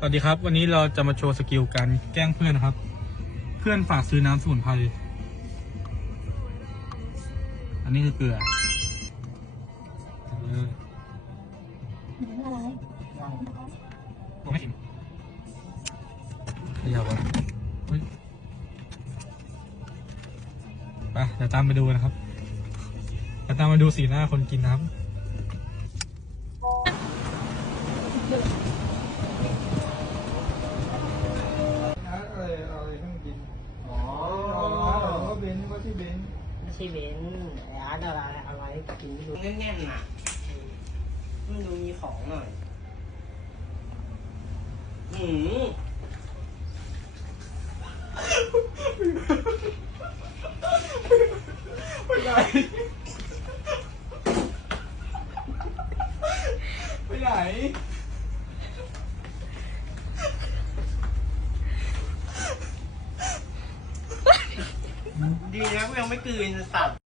สวัสดีครับ วันนี้เราจะมาโชว์สกิลการแกล้งเพื่อนนะครับ เพื่อนฝากซื้อน้ำสมุนไพรอันนี้คือเกลือเออผมไม่ชิมขยับวะเฮ้ยไปเดี๋ยวตามไปดูนะครับเดี๋ยวตามมาดูสีหน้าคนกินนะครับ ไม่ใช่เบนไอ้อาร์ตอะไรอะไรกินไม่รู้แน่นๆน่ะมันดูมีของหน่อย อืมไปไหนไปไหน ดีนะกูยังไม่กลืนสัตว์